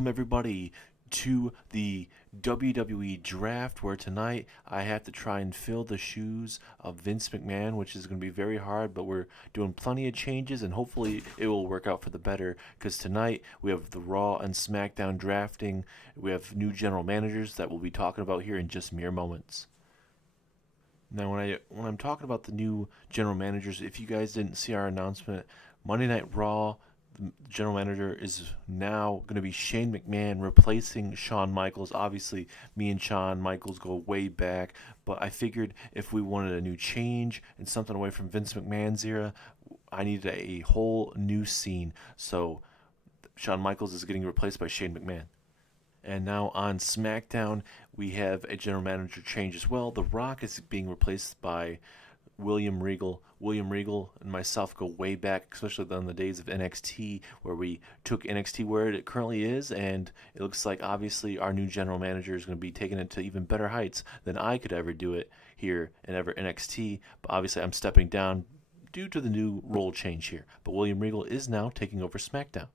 Welcome everybody to the WWE draft, where tonight I have to try and fill the shoes of Vince McMahon, which is going to be very hard, but we're doing plenty of changes and hopefully it will work out for the better, because tonight we have the Raw and SmackDown drafting. We have new general managers that we'll be talking about here in just mere moments. Now, when I'm talking about the new general managers, if you guys didn't see our announcement, Monday Night Raw, the general manager is now going to be Shane McMahon, replacing Shawn Michaels. Obviously, me and Shawn Michaels go way back, but I figured if we wanted a new change and something away from Vince McMahon's era, I needed a whole new scene. So Shawn Michaels is getting replaced by Shane McMahon. And now on SmackDown, we have a general manager change as well. The Rock is being replaced by William Regal. William Regal and myself go way back, especially on the days of NXT, where we took NXT where it currently is, and it looks like obviously our new general manager is going to be taking it to even better heights than I could ever do it here in ever NXT. But obviously, I'm stepping down due to the new role change here. But William Regal is now taking over SmackDown.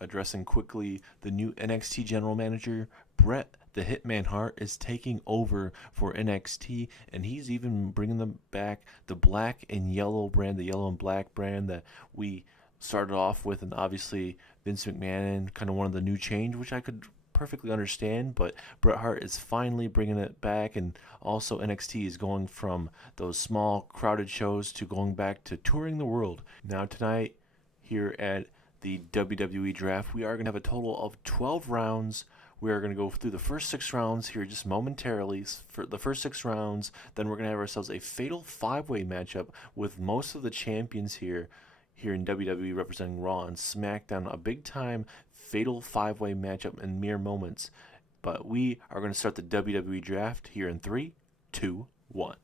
Addressing quickly, the new NXT general manager, Bret the Hitman Hart, is taking over for NXT, and he's even bringing them back the black and yellow brand, the yellow and black brand that we started off with, and obviously Vince McMahon kind of wanted the new change, which I could perfectly understand, but Bret Hart is finally bringing it back, and also NXT is going from those small crowded shows to going back to touring the world. Now tonight, here at the WWE draft, we are going to have a total of 12 rounds. We are going to go through the first 6 rounds here just momentarily. For the first 6 rounds, then we're going to have ourselves a fatal 5-way matchup with most of the champions here in WWE representing Raw and SmackDown. A big time fatal 5-way matchup in mere moments. But we are going to start the WWE draft here in 3, 2, 1.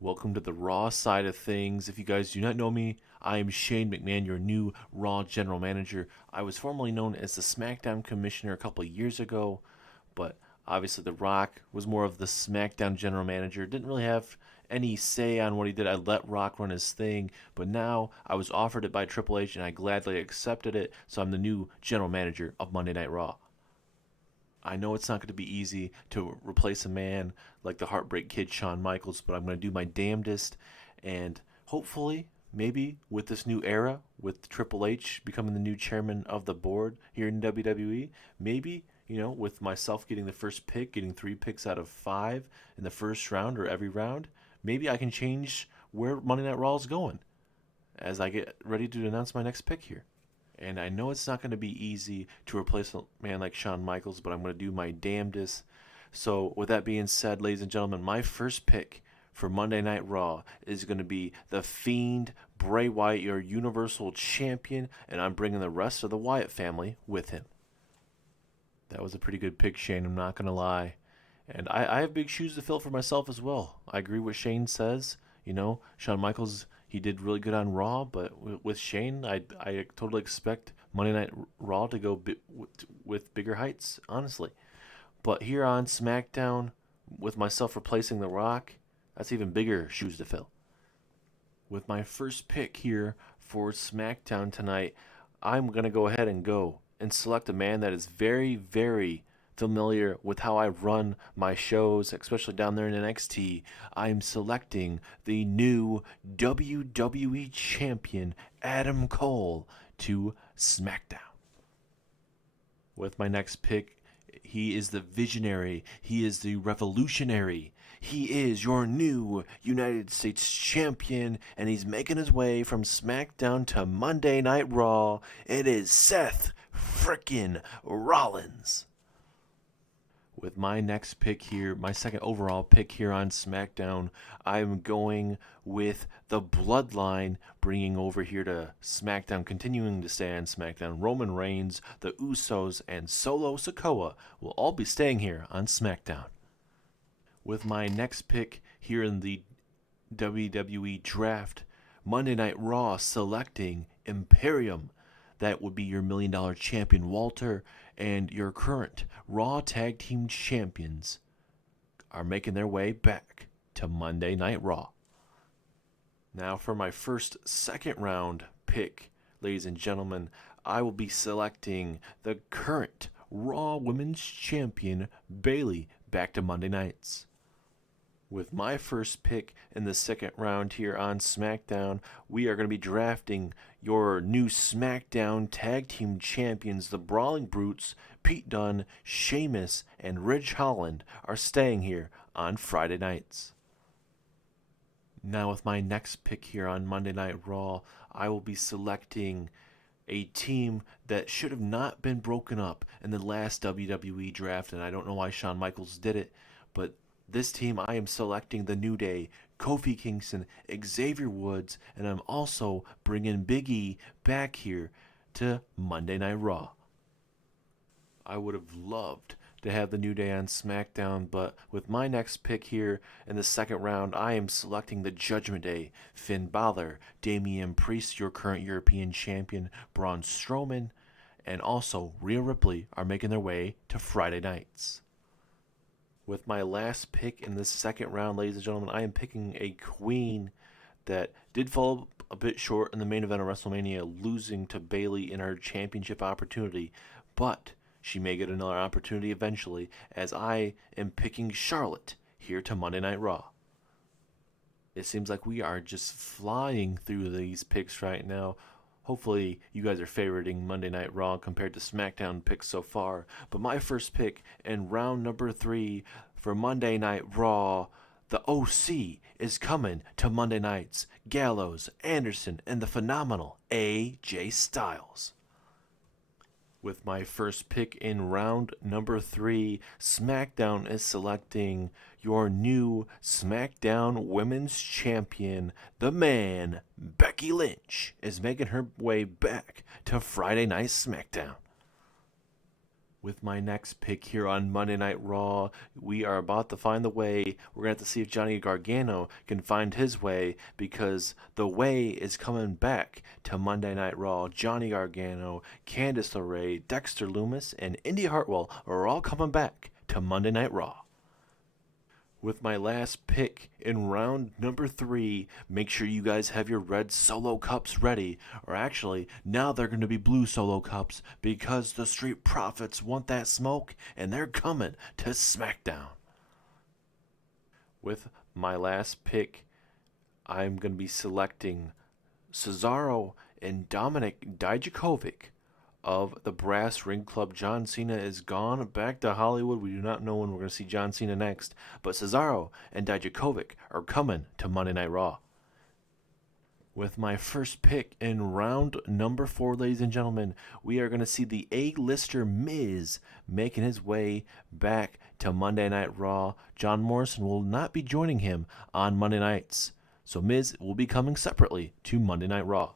Welcome to the Raw side of things. If you guys do not know me, I am Shane McMahon, your new Raw General Manager. I was formerly known as the SmackDown Commissioner a couple of years ago, but obviously The Rock was more of the SmackDown General Manager. Didn't really have any say on what he did. I let Rock run his thing, but now I was offered it by Triple H and I gladly accepted it, so I'm the new General Manager of Monday Night Raw. I know it's not going to be easy to replace a man like the Heartbreak Kid Shawn Michaels, but I'm going to do my damnedest, and hopefully, maybe with this new era, with Triple H becoming the new chairman of the board here in WWE, maybe, with myself getting the first pick, getting 3 picks out of 5 in the first round or every round, maybe I can change where Monday Night Raw is going as I get ready to announce my next pick here. And I know it's not going to be easy to replace a man like Shawn Michaels, but I'm going to do my damnedest. So, with that being said, ladies and gentlemen, my first pick for Monday Night Raw is going to be The Fiend, Bray Wyatt, your Universal Champion, and I'm bringing the rest of the Wyatt family with him. That was a pretty good pick, Shane, I'm not going to lie. And I have big shoes to fill for myself as well. I agree with Shane says. Shawn Michaels, he did really good on Raw, but with Shane, I totally expect Monday Night Raw to go with bigger heights, honestly. But here on SmackDown, with myself replacing The Rock, that's even bigger shoes to fill. With my first pick here for SmackDown tonight, I'm going to go ahead and select a man that is very, very familiar with how I run my shows, especially down there in NXT. I'm selecting the new WWE Champion, Adam Cole, to SmackDown. With my next pick, he is the visionary, he is the revolutionary, he is your new United States Champion, and he's making his way from SmackDown to Monday Night Raw. It is Seth frickin' Rollins. With my next pick here, my second overall pick here on SmackDown, I'm going with the Bloodline, bringing over here to SmackDown, continuing to stay on SmackDown. Roman Reigns, the Usos, and Solo Sikoa will all be staying here on SmackDown. With my next pick here in the WWE Draft, Monday Night Raw selecting Imperium. That would be your $1 Million Champion Walter, and your current Raw Tag Team Champions are making their way back to Monday Night Raw. Now for my first second round pick, ladies and gentlemen, I will be selecting the current Raw Women's Champion Bayley back to Monday nights. With my first pick in the second round here on SmackDown, we are going to be drafting your new SmackDown Tag Team Champions. The Brawling Brutes, Pete Dunne, Sheamus, and Ridge Holland are staying here on Friday nights. Now, with my next pick here on Monday Night Raw, I will be selecting a team that should have not been broken up in the last WWE draft, and I don't know why Shawn Michaels did it, but this team I am selecting the New Day, Kofi Kingston, Xavier Woods, and I'm also bringing Big E back here to Monday Night Raw. I would have loved to have the New Day on SmackDown, but with my next pick here in the second round, I am selecting the Judgment Day, Finn Balor, Damian Priest, your current European champion, Braun Strowman, and also Rhea Ripley are making their way to Friday nights. With my last pick in the second round, ladies and gentlemen, I am picking a queen that did fall a bit short in the main event of WrestleMania, losing to Bayley in her championship opportunity, but she may get another opportunity eventually, as I am picking Charlotte here to Monday Night Raw. It seems like we are just flying through these picks right now. Hopefully, you guys are favoriting Monday Night Raw compared to SmackDown picks so far. But my first pick in round number 3 for Monday Night Raw, the OC is coming to Monday nights. Gallows, Anderson, and the phenomenal AJ Styles. With my first pick in round number 3, SmackDown is selecting your new SmackDown Women's Champion. The man, Becky Lynch, is making her way back to Friday Night SmackDown. With my next pick here on Monday Night Raw, we are about to find the way. We're going to have to see if Johnny Gargano can find his way, because the way is coming back to Monday Night Raw. Johnny Gargano, Candice LeRae, Dexter Lumis, and Indy Hartwell are all coming back to Monday Night Raw. With my last pick in round number 3, make sure you guys have your red solo cups ready. Or actually, now they're going to be blue solo cups, because the Street Profits want that smoke, and they're coming to SmackDown. With my last pick, I'm going to be selecting Cesaro and Dominic Dijakovic of the Brass Ring Club. John Cena is gone back to Hollywood. We do not know when we're going to see John Cena next, but Cesaro and Dijakovic are coming to Monday Night Raw. With my first pick in round number 4, ladies and gentlemen, we are going to see the A-lister Miz making his way back to Monday Night Raw. John Morrison will not be joining him on Monday nights, so Miz will be coming separately to Monday Night Raw.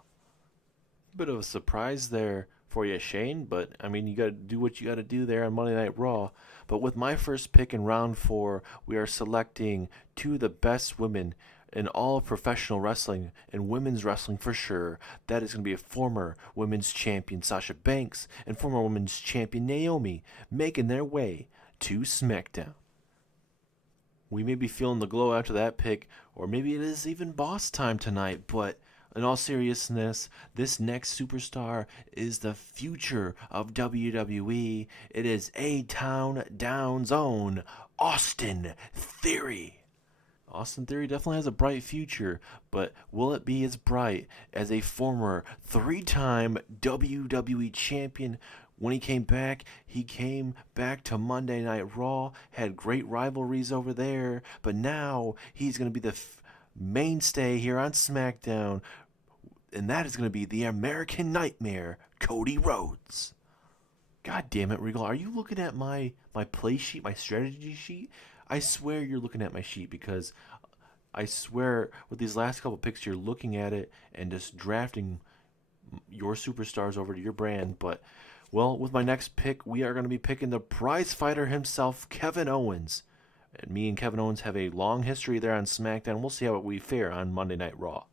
Bit of a surprise there for you, Shane, but I mean, you got to do what you got to do there on Monday Night Raw. But with my first pick in round 4, we are selecting 2 of the best women in all of professional wrestling and women's wrestling for sure. That is going to be a former women's champion Sasha Banks and former women's champion Naomi, making their way to SmackDown. We may be feeling the glow after that pick, or maybe it is even boss time tonight, but in all seriousness, this next superstar is the future of WWE. It is A-Town Down's own Austin Theory. Austin Theory definitely has a bright future, but will it be as bright as a former 3-time WWE champion? When he came back to Monday Night Raw, had great rivalries over there, but now he's going to be the mainstay here on SmackDown, and that is going to be the American Nightmare, Cody Rhodes. God damn it, Regal, are you looking at my play sheet, my strategy sheet? I swear you're looking at my sheet, because I swear with these last couple picks you're looking at it and just drafting your superstars over to your brand. But, well, with my next pick, we are going to be picking the prize fighter himself, Kevin Owens. And me and Kevin Owens have a long history there on SmackDown. We'll see how we fare on Monday Night Raw.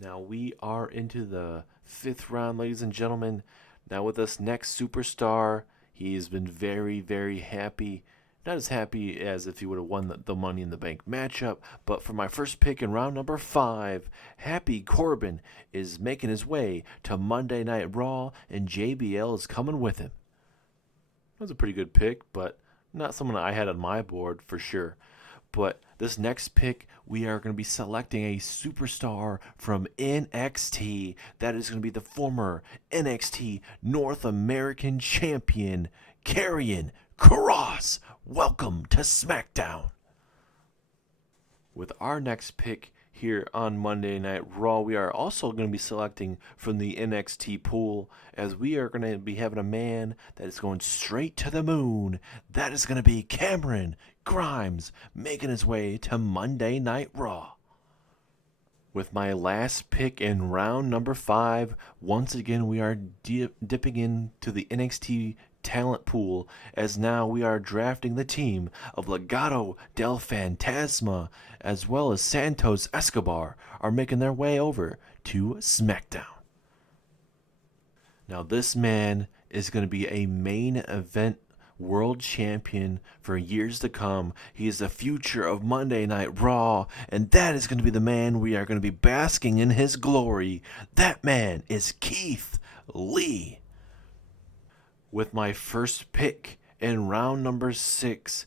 Now we are into the 5th round, ladies and gentlemen. Now with this next superstar, he has been very, very happy. Not as happy as if he would have won the Money in the Bank matchup, but for my first pick in round number 5, Happy Corbin is making his way to Monday Night Raw, and JBL is coming with him. That was a pretty good pick, but not someone I had on my board for sure. But this next pick, we are going to be selecting a superstar from NXT. That is going to be the former NXT North American Champion, Karrion Kross. Welcome to SmackDown. With our next pick here on Monday Night Raw, we are also going to be selecting from the NXT pool, as we are going to be having a man that is going straight to the moon. That is going to be Cameron Grimes, making his way to Monday Night Raw. With my last pick in round number 5, once again we are dipping into the NXT talent pool, as now we are drafting the team of Legado del Fantasma as well as Santos Escobar are making their way over to SmackDown. Now this man is going to be a main event world champion for years to come. He is the future of Monday Night Raw, and that is going to be the man we are going to be basking in his glory. That man is Keith Lee. With my first pick in round number 6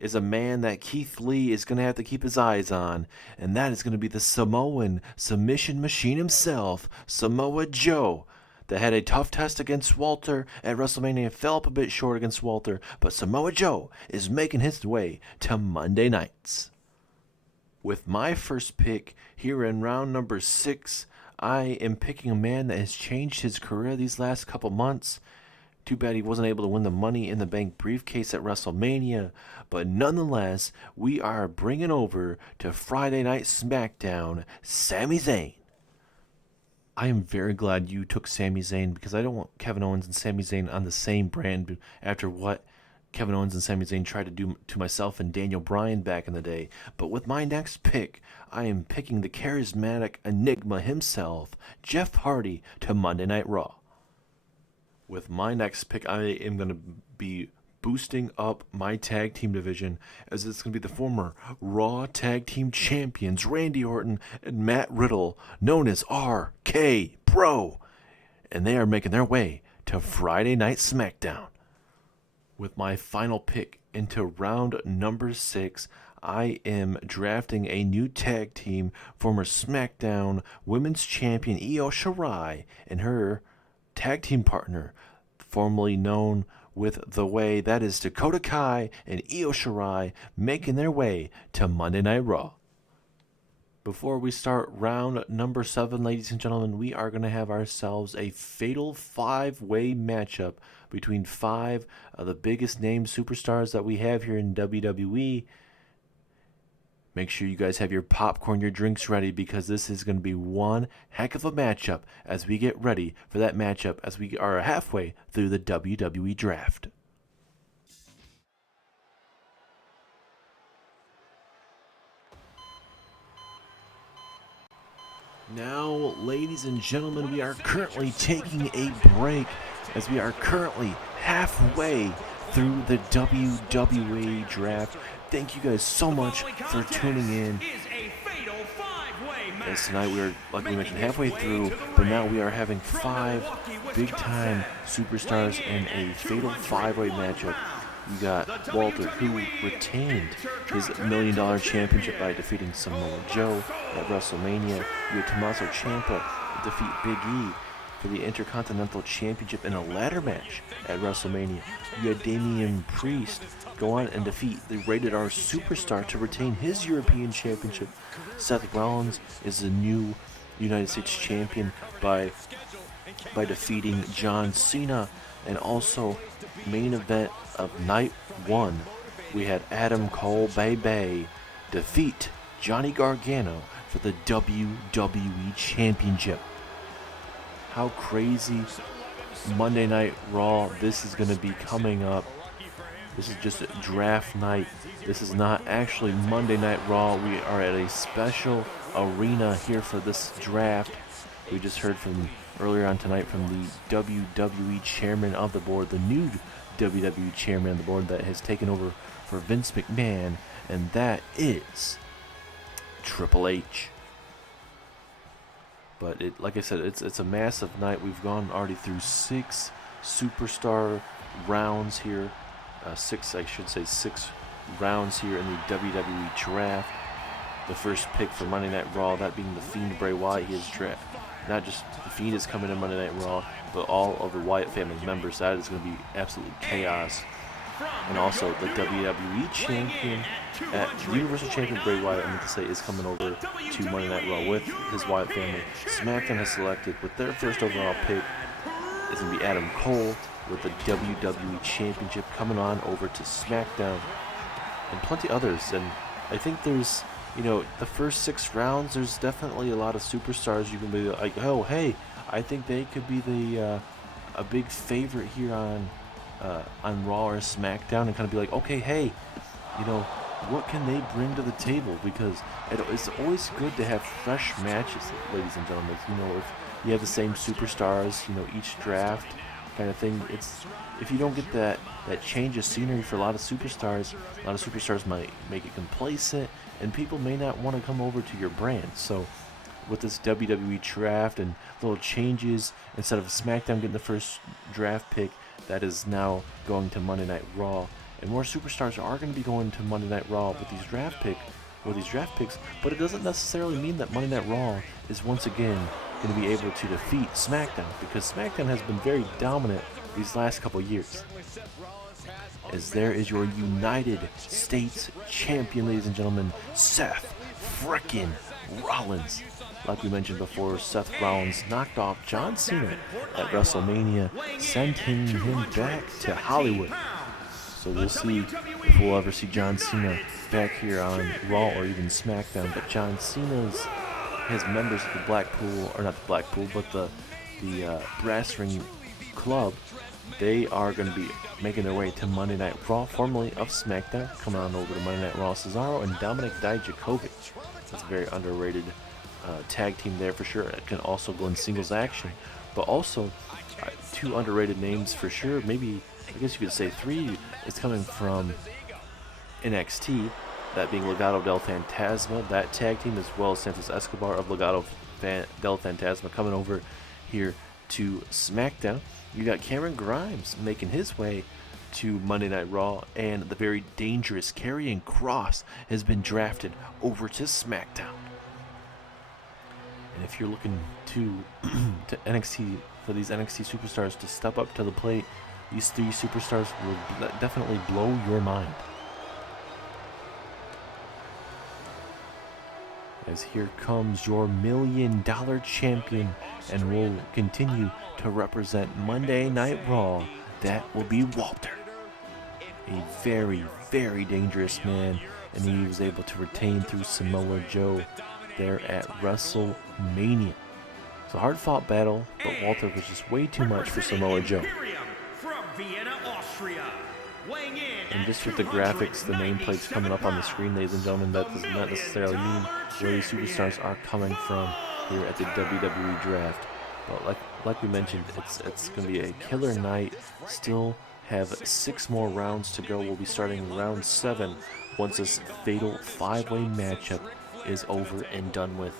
is a man that Keith Lee is going to have to keep his eyes on, and that is going to be the Samoan submission machine himself, Samoa Joe, that had a tough test against Walter at WrestleMania, fell up a bit short against Walter, but Samoa Joe is making his way to Monday nights. With my first pick here in round number 6, I am picking a man that has changed his career these last couple months. Too bad he wasn't able to win the Money in the Bank briefcase at WrestleMania, but nonetheless, we are bringing over to Friday Night SmackDown, Sami Zayn. I am very glad you took Sami Zayn, because I don't want Kevin Owens and Sami Zayn on the same brand after what Kevin Owens and Sami Zayn tried to do to myself and Daniel Bryan back in the day. But with my next pick, I am picking the charismatic enigma himself, Jeff Hardy, to Monday Night Raw. With my next pick, I am going to be boosting up my tag team division, as it's going to be the former Raw Tag Team Champions Randy Orton and Matt Riddle, known as RK Bro, and they are making their way to Friday Night SmackDown. With my final pick into round number 6, I am drafting a new tag team, former SmackDown Women's Champion Io Shirai and her tag team partner, formerly known with The Way, that is Dakota Kai and Io Shirai, making their way to Monday Night Raw. Before we start round number 7, ladies and gentlemen, we are going to have ourselves a fatal 5-way matchup between 5 of the biggest name superstars that we have here in WWE. Make sure you guys have your popcorn, your drinks ready, because this is going to be one heck of a matchup as we get ready for that matchup as we are halfway through the WWE Draft. Now, ladies and gentlemen, we are currently taking a break as we are currently halfway through the WWE Draft. Thank you guys so much for tuning in. As tonight we are, like we mentioned, halfway through, but now we are having 5 big-time superstars in a fatal 5-way matchup. You got Walter, who retained his $1 million championship by defeating Samoa Joe at WrestleMania. You had Tommaso Ciampa defeat Big E for the Intercontinental Championship in a ladder match at WrestleMania. You had Damian Priest go on and defeat the Rated R Superstar to retain his European Championship. Seth Rollins is the new United States Champion by defeating John Cena. And also, main event of night 1, we had Adam Cole defeat Johnny Gargano for the WWE Championship. How crazy Monday Night Raw this is going to be coming up. This is just a draft night. This is not actually Monday Night Raw. We are at a special arena here for this draft. We just heard from earlier on tonight from the WWE chairman of the board, the new WWE chairman of the board that has taken over for Vince McMahon, and that is Triple H. But like I said, it's a massive night. We've gone already through 6 superstar rounds here, I should say 6 rounds here in the WWE Draft. The first pick for Monday Night Raw, that being the Fiend Bray Wyatt. He is draft. Not just the Fiend is coming in Monday Night Raw, but all of the Wyatt family members. That is going to be absolutely chaos. And also the WWE Champion, Universal Champion Bray Wyatt, I meant to say, is coming over to Monday Night Raw with his Wyatt family. SmackDown has selected with their first overall pick is going to be Adam Cole with the WWE Championship coming on over to SmackDown, and plenty others. And I think there's, the first 6 rounds, there's definitely a lot of superstars you can be like, oh, hey, I think they could be a big favorite here on Raw or SmackDown, and kind of be like, okay, hey, what can they bring to the table? Because it's always good to have fresh matches, ladies and gentlemen. If you have the same superstars, each draft kind of thing, if you don't get that change of scenery for a lot of superstars might make it complacent, and people may not want to come over to your brand. So with this WWE draft and little changes, instead of SmackDown getting the first draft pick, that is now going to Monday Night Raw, and more superstars are going to be going to Monday Night Raw with these draft picks. But it doesn't necessarily mean that Monday Night Raw is once again going to be able to defeat SmackDown, because SmackDown has been very dominant these last couple years. As there is your United States Champion, ladies and gentlemen, Seth frickin' Rollins. Like we mentioned before, Seth Rollins knocked off John Cena at WrestleMania, sending him back to Hollywood. So we'll see if we'll ever see John Cena back here on Raw or even SmackDown. But John Cena's his members of the Blackpool, or not the Blackpool, but the Brass Ring Club, they are going to be making their way to Monday Night Raw, formerly of SmackDown, coming on over to Monday Night Raw. Cesaro and Dominic Dijakovic. That's a very underrated tag team there for sure. It can also go in singles action, but also 2 underrated names for sure. Maybe, I guess you could say 3. It's coming from NXT, that being Legado del Fantasma, that tag team, as well as Santos Escobar of Legado del Fantasma coming over here to SmackDown. You got Cameron Grimes making his way to Monday Night Raw, and the very dangerous Karrion Kross has been drafted over to SmackDown. And if you're looking to NXT, for these NXT superstars to step up to the plate, these 3 superstars will definitely blow your mind. As here comes your $1 million champion, and will continue to represent Monday Night Raw. That will be Walter. A very, very dangerous man, and he was able to retain through Samoa Joe there at WrestleMania. It's a hard-fought battle, but Walter was just way too much for Samoa Joe. And just with the graphics, the nameplates coming up on the screen, ladies and gentlemen, that does not necessarily mean where these superstars are coming from here at the WWE Draft. But like we mentioned, it's going to be a killer night. Still have 6 more rounds to go. We'll be starting round 7 once this fatal 5-way matchup is over and done with.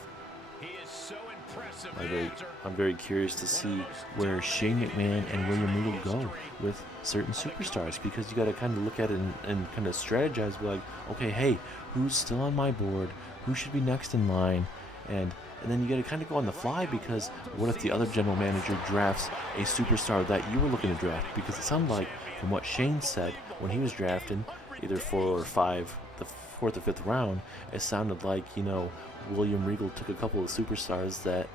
I'm very curious to see where Shane McMahon and William Regal go with certain superstars, because you got to kind of look at it and kind of strategize. Be like, okay, hey, who's still on my board? Who should be next in line? And then you got to kind of go on the fly, because what if the other general manager drafts a superstar that you were looking to draft? Because it sounded like, from what Shane said when he was drafting, either 4 or 5, the 4th or 5th round, it sounded like, William Regal took a couple of superstars that,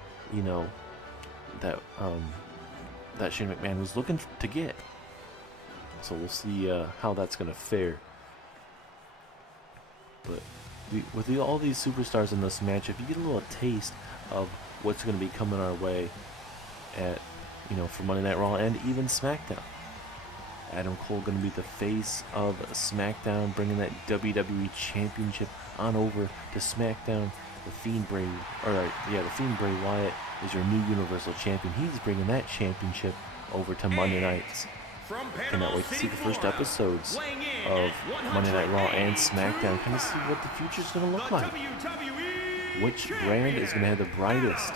that Shane McMahon was looking to get. So we'll see how that's going to fare. But with all these superstars in this matchup, you get a little taste of what's going to be coming our way at, for Monday Night Raw and even SmackDown. Adam Cole going to be the face of SmackDown, bringing that WWE Championship on over to SmackDown. The Fiend Bray Wyatt is your new Universal Champion. He's bringing that championship over to Monday nights. Cannot wait to see the first episodes of Monday Night Raw and SmackDown. Kind of see what the future is going to look like. Which brand is going to have the brightest?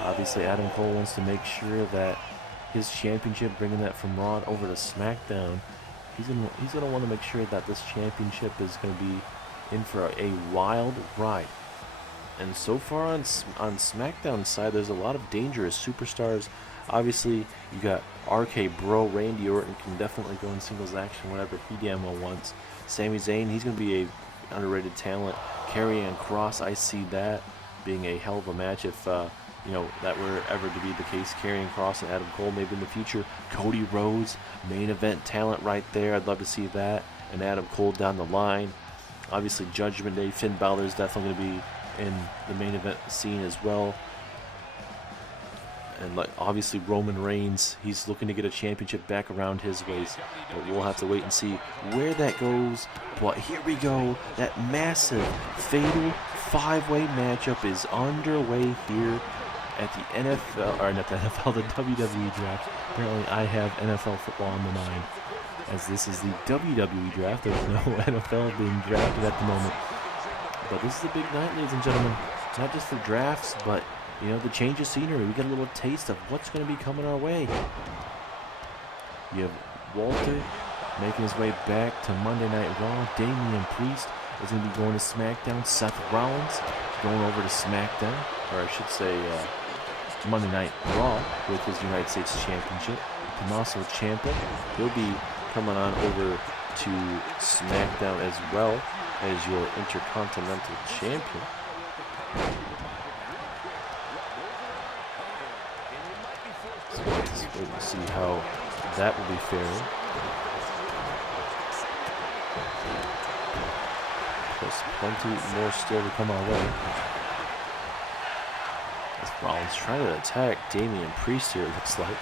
Obviously, Adam Cole wants to make sure that his championship, bringing that from Raw over to SmackDown. He's gonna want to make sure that this championship is gonna be in for a wild ride. And so far on SmackDown side, there's a lot of dangerous superstars. Obviously, you got RK Bro, Randy Orton can definitely go in singles action, whatever he damn well wants. Sami Zayn, he's gonna be a underrated talent. Karrion Kross, I see that being a hell of a match if you know, that were ever to be the case. Karrion Kross and Adam Cole maybe in the future. Cody Rhodes, main event talent right there. I'd love to see that. And Adam Cole down the line. Obviously, Judgment Day, Finn Balor is definitely going to be in the main event scene as well. And like obviously Roman Reigns, he's looking to get a championship back around his waist, but we'll have to wait and see where that goes. But here we go, that massive fatal 5-way matchup is underway here at the NFL, or not the NFL, the WWE draft. Apparently I have NFL football on the mind, as this is the WWE draft. There's no NFL being drafted at the moment. But this is a big night, ladies and gentlemen. Not just for drafts, but you know, the change of scenery. We get a little taste of what's going to be coming our way. You have Walter making his way back to Monday Night Raw. Damian Priest is going to be going to SmackDown. Seth Rollins going over to SmackDown, or I should say Monday Night Raw with his United States Championship. Tommaso Ciampa, he'll be coming on over to SmackDown as well as your Intercontinental Champion. So let's wait and see how that will be faring. There's plenty more still to come our way. As Rollins trying to attack Damian Priest here, it looks like.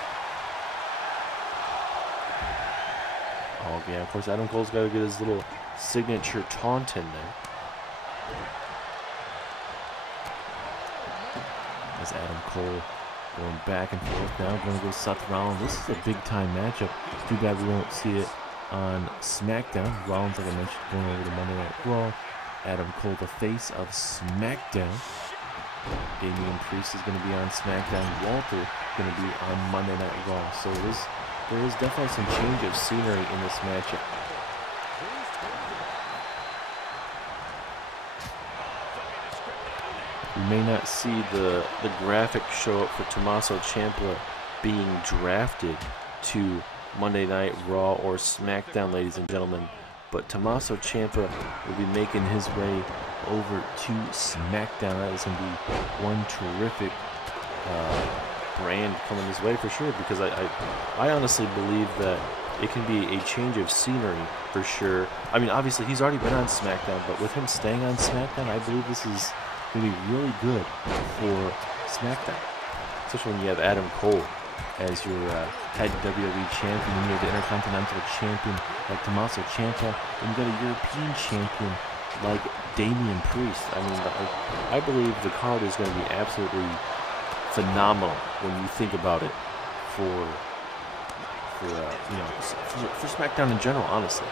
Oh yeah, of course Adam Cole's got to get his little signature taunt in there. As Adam Cole going back and forth now, going to go Seth Rollins. This is a big-time matchup. Too bad we won't see it on SmackDown. Rollins, like I mentioned, going over to Monday Night Raw. Adam Cole, the face of SmackDown. Damian Priest is going to be on SmackDown. Walter going to be on Monday Night Raw. So there is definitely some change of scenery in this matchup. We may not see the graphic show up for Tommaso Ciampa being drafted to Monday Night Raw or SmackDown, ladies and gentlemen. But Tommaso Ciampa will be making his way over to SmackDown. That is going to be one terrific brand coming his way for sure, because I honestly believe that it can be a change of scenery for sure. I mean, obviously he's already been on SmackDown, but with him staying on SmackDown, I believe this is going to be really good for SmackDown, especially when you have Adam Cole as your head WWE champion, and you have the Intercontinental champion like Tommaso Ciampa, and you got a European champion like Damian Priest. I mean, I believe the card is going to be absolutely phenomenal when you think about it for SmackDown in general, honestly.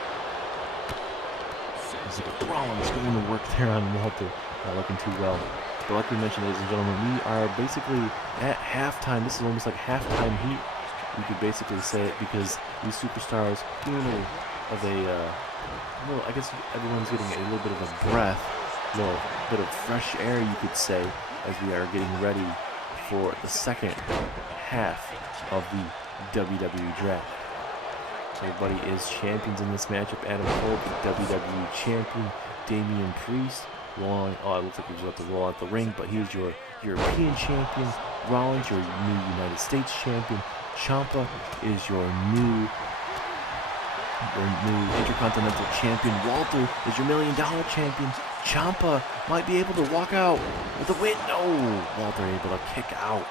Rollins going to work there on Walter. Not looking too well. But like we mentioned, ladies and gentlemen, we are basically at halftime. This is almost like halftime heat, you could basically say it, because these superstars doing I guess everyone's getting a little bit of a breath, a little bit of fresh air, you could say, as we are getting ready for the second half of the WWE draft. Everybody is champions in this matchup. Adam Cole, the WWE champion. Damian Priest, rolling. Oh, it looks like he's about to roll out the ring, but he's your European champion. Rollins, your new United States champion. Ciampa is your new Intercontinental champion. Walter is your $1 million champion. Ciampa might be able to walk out with a win. No, Walter able to kick out.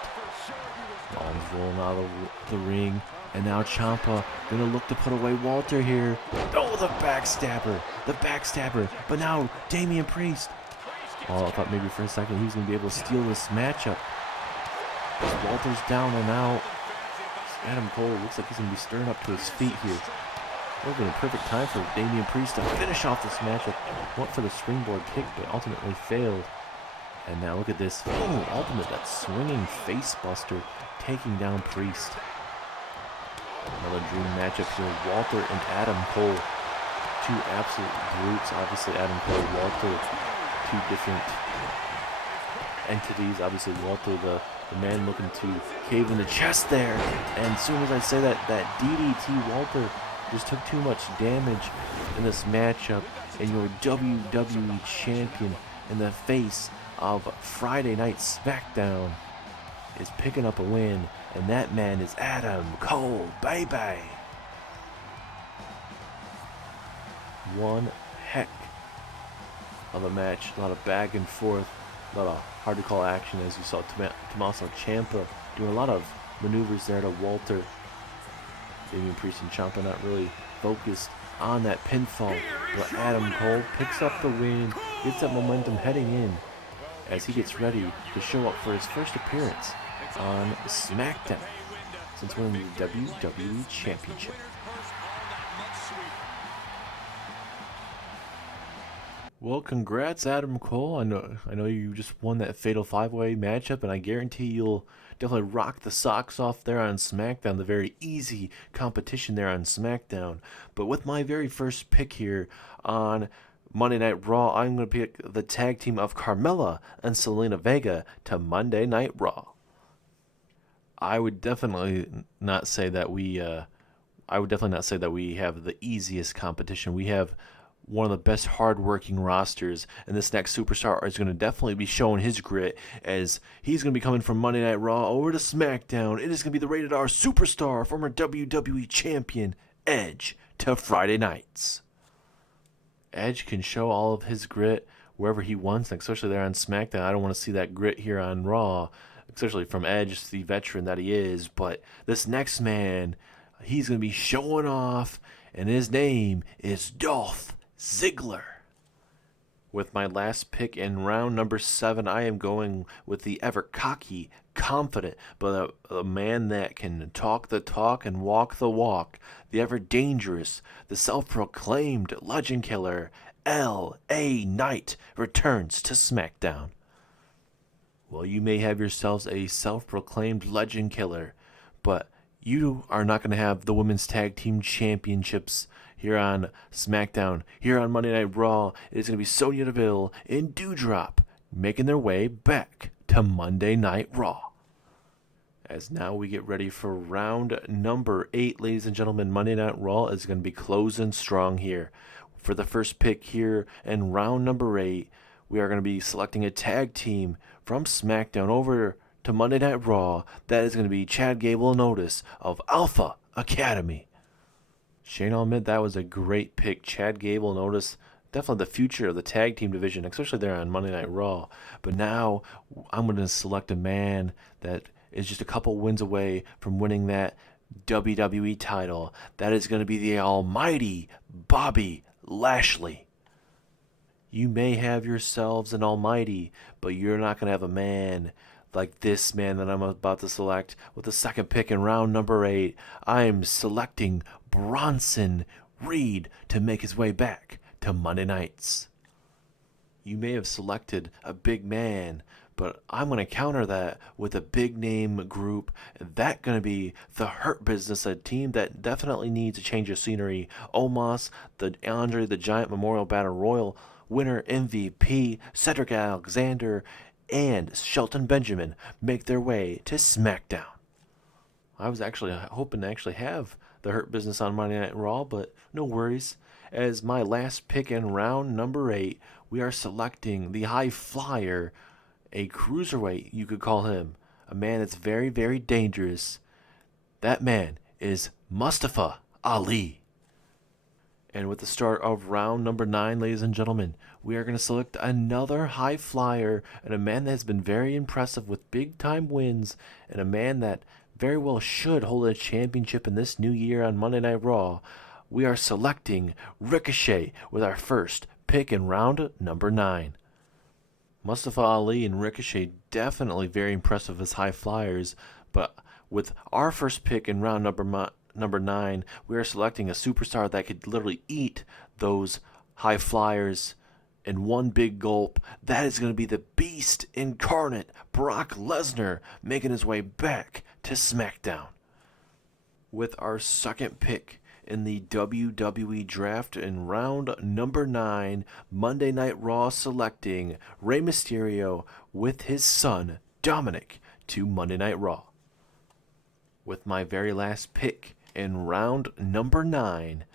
Rollins rolling out of the ring. And now Ciampa gonna look to put away Walter here. Oh, the backstabber. But now Damian Priest. Oh, I thought maybe for a second he was gonna be able to steal this matchup. As Walter's down and out. Adam Cole looks like he's gonna be stirring up to his feet here. Would have been a perfect time for Damian Priest to finish off this matchup. Went for the springboard kick, but ultimately failed. And now look at this. Oh, ultimate, that swinging face buster, taking down Priest. Another dream matchup here. Walter and Adam Cole. Two absolute brutes. Obviously, Adam Cole, Walter, two different entities. Obviously, Walter, the man looking to cave in the chest there. And as soon as I say that DDT, Walter just took too much damage in this matchup. And your WWE champion in the face of Friday Night SmackDown is picking up a win. And that man is Adam Cole, baby. One heck of a match. A lot of back and forth. A lot of hard to call action, as you saw Tommaso Ciampa doing a lot of maneuvers there to Walter. Damian Priest and Ciampa not really focused on that pinfall, but Adam Cole picks up the win, gets that momentum heading in as he gets ready to show up for his first appearance on SmackDown since winning the WWE Championship. Well, congrats, Adam Cole. I know you just won that Fatal 5-Way matchup, and I guarantee you'll definitely rock the socks off there on SmackDown, the very easy competition there on SmackDown. But with my very first pick here on Monday Night Raw, I'm going to pick the tag team of Carmella and Selena Vega to Monday Night Raw. I would definitely not say that we have the easiest competition. We have one of the best hard-working rosters, and this next superstar is going to definitely be showing his grit as he's going to be coming from Monday Night Raw over to SmackDown. It is going to be the Rated R superstar, former WWE champion, Edge, to Friday nights. Edge can show all of his grit wherever he wants, especially there on SmackDown. I don't want to see that grit here on Raw, especially from Edge, the veteran that he is. But this next man, he's going to be showing off, and his name is Dolph Ziggler. With my last pick in round number 7, I am going with the ever cocky, confident, but a man that can talk the talk and walk the walk, the ever dangerous, the self-proclaimed legend killer, L.A. Knight, returns to SmackDown. Well, you may have yourselves a self-proclaimed legend killer, but you are not going to have the Women's Tag Team Championships here on SmackDown. Here on Monday Night Raw, it is going to be Sonya Deville and Doudrop making their way back to Monday Night Raw. As now we get ready for round number 8, ladies and gentlemen. Monday Night Raw is going to be closing strong here. For the first pick here in round number 8, we are going to be selecting a tag team from SmackDown over to Monday Night Raw. That is going to be Chad Gable and Otis of Alpha Academy. Shane, I'll admit that was a great pick. Chad Gable and Otis, definitely the future of the tag team division, especially there on Monday Night Raw. But now I'm going to select a man that is just a couple wins away from winning that WWE title. That is going to be the almighty Bobby Lashley. You may have yourselves an almighty, but you're not going to have a man like this man that I'm about to select. With the second pick in round number 8, I'm selecting Bronson Reed to make his way back to Monday nights. You may have selected a big man, but I'm going to counter that with a big name group. That's going to be the Hurt Business, a team that definitely needs a change of scenery. Omos, the Andre the Giant Memorial Battle Royal winner MVP, Cedric Alexander, and Shelton Benjamin make their way to SmackDown. I was actually hoping to actually have the Hurt Business on Monday Night Raw, but no worries. As my last pick in round number 8, we are selecting the High Flyer, a cruiserweight, you could call him, a man that's very, very dangerous. That man is Mustafa Ali. And with the start of round number 9, ladies and gentlemen, we are going to select another high flyer and a man that has been very impressive with big-time wins and a man that very well should hold a championship in this new year on Monday Night Raw. We are selecting Ricochet with our first pick in round number 9. Mustafa Ali and Ricochet definitely very impressive as high flyers, but with our first pick in round number 9, we are selecting a superstar that could literally eat those high flyers in one big gulp. That is going to be the Beast incarnate, Brock Lesnar, making his way back to SmackDown. With our second pick in the WWE draft in round number 9, Monday Night Raw selecting Rey Mysterio with his son Dominic to Monday Night Raw. With my very last pick in round number 9,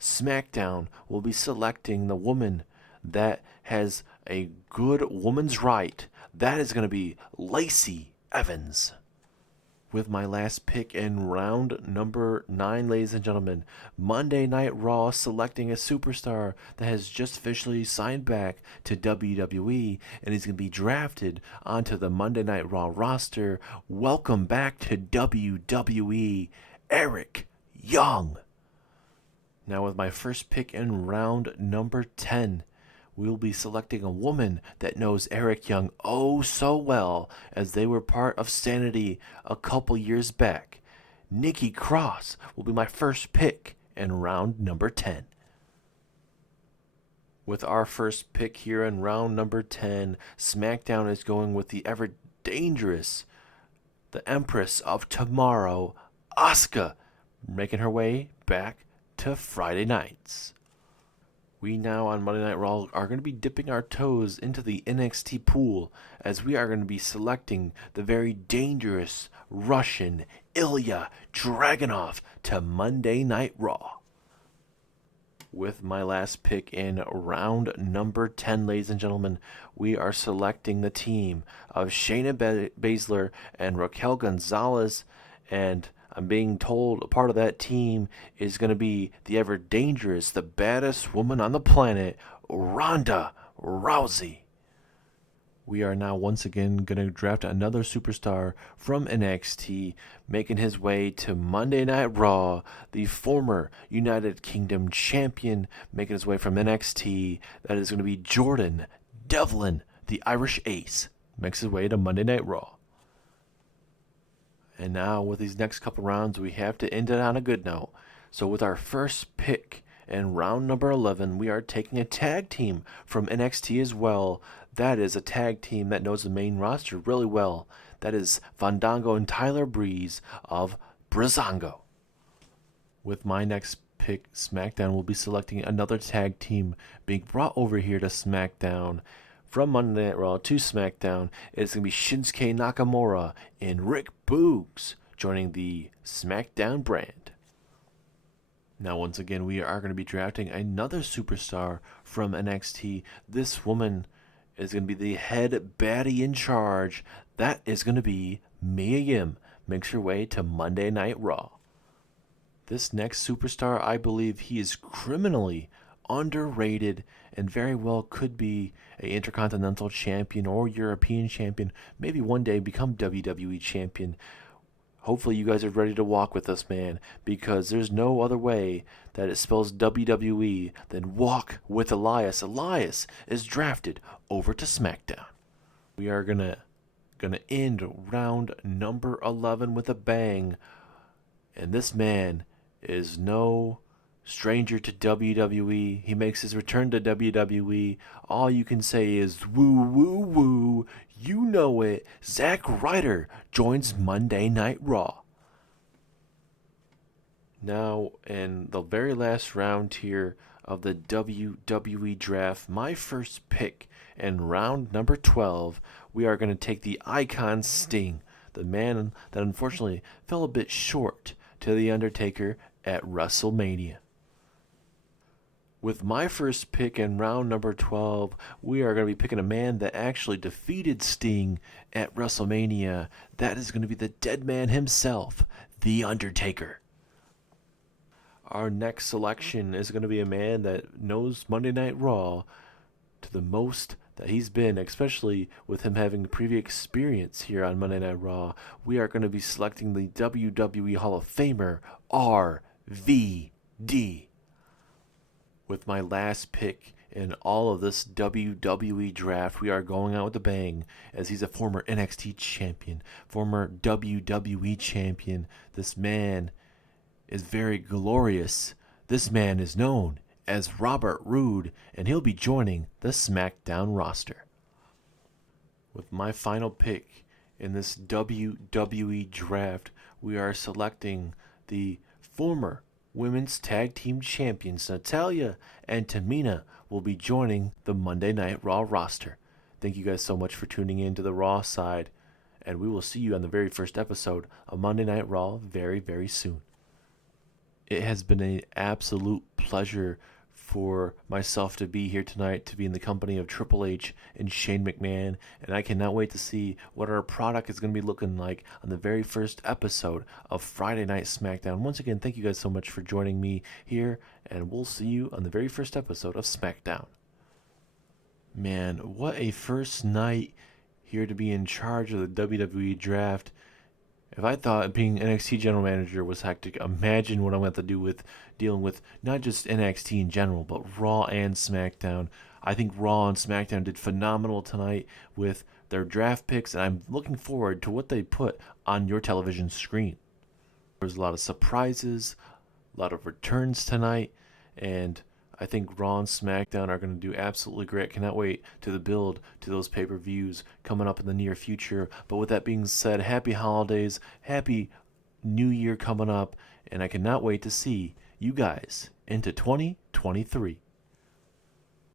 SmackDown will be selecting the woman that has a good woman's right. That is going to be Lacey Evans. With my last pick in round number 9, ladies and gentlemen, Monday Night Raw selecting a superstar that has just officially signed back to WWE and he's going to be drafted onto the Monday Night Raw roster. Welcome back to WWE, Eric Young. Now with my first pick in round number 10, we will be selecting a woman that knows Eric Young oh so well, as they were part of Sanity a couple years back. Nikki Cross will be my first pick in round number 10. With our first pick here in round number 10, SmackDown is going with the ever dangerous, the Empress of Tomorrow, Asuka, making her way back to Friday nights. We now on Monday Night Raw are going to be dipping our toes into the NXT pool, as we are going to be selecting the very dangerous Russian Ilya Dragunov to Monday Night Raw. With my last pick in round number 10, ladies and gentlemen, we are selecting the team of Shayna Baszler and Raquel Gonzalez, and I'm being told a part of that team is going to be the ever dangerous, the baddest woman on the planet, Ronda Rousey. We are now once again going to draft another superstar from NXT, making his way to Monday Night Raw, the former United Kingdom champion, making his way from NXT. That is going to be Jordan Devlin, the Irish Ace, makes his way to Monday Night Raw. And now, with these next couple rounds, we have to end it on a good note. So with our first pick in round number 11, we are taking a tag team from NXT as well. That is a tag team that knows the main roster really well. That is Fandango and Tyler Breeze of Breezango. With my next pick, SmackDown will be selecting another tag team being brought over here to SmackDown. From Monday Night Raw to SmackDown, it's going to be Shinsuke Nakamura and Rick Boogs joining the SmackDown brand. Now, once again, we are going to be drafting another superstar from NXT. This woman is going to be the head baddie in charge. That is going to be Mia Yim. Makes her way to Monday Night Raw. This next superstar, I believe he is criminally underrated and very well could be an Intercontinental Champion or European Champion, maybe one day become WWE Champion. Hopefully you guys are ready to walk with us, man, because there's no other way that it spells WWE than walk with Elias. Elias is drafted over to SmackDown. We are gonna end round number 11 with a bang, and this man is no stranger to WWE. He makes his return to WWE. All you can say is woo, woo, woo. You know it. Zack Ryder joins Monday Night Raw. Now, in the very last round here of the WWE draft, my first pick in round number 12, we are going to take the Icon Sting, the man that unfortunately fell a bit short to The Undertaker at WrestleMania. With my first pick in round number 12, we are going to be picking a man that actually defeated Sting at WrestleMania. That is going to be the dead man himself, The Undertaker. Our next selection is going to be a man that knows Monday Night Raw to the most that he's been, especially with him having previous experience here on Monday Night Raw. We are going to be selecting the WWE Hall of Famer, RVD. With my last pick in all of this WWE draft, we are going out with a bang, as he's a former NXT champion, former WWE champion. This man is very glorious. This man is known as Robert Roode, and he'll be joining the SmackDown roster. With my final pick in this WWE draft, we are selecting the former women's tag team champions Natalia and Tamina will be joining the Monday Night Raw roster. Thank you guys so much for tuning in to the Raw side, and we will see you on the very first episode of Monday Night Raw very, very soon. It has been an absolute pleasure for myself to be here tonight, to be in the company of Triple H and Shane McMahon, and I cannot wait to see what our product is going to be looking like on the very first episode of Friday Night SmackDown. Once again, thank you guys so much for joining me here, and we'll see you on the very first episode of SmackDown. Man, what a first night here to be in charge of the WWE Draft. If I thought being NXT general manager was hectic, imagine what I'm going to have to do with dealing with not just NXT in general, but Raw and SmackDown. I think Raw and SmackDown did phenomenal tonight with their draft picks, and I'm looking forward to what they put on your television screen. There's a lot of surprises, a lot of returns tonight, and I think Raw and SmackDown are going to do absolutely great. Cannot wait to the build to those pay-per-views coming up in the near future. But with that being said, happy holidays, happy New Year coming up, and I cannot wait to see you guys into 2023.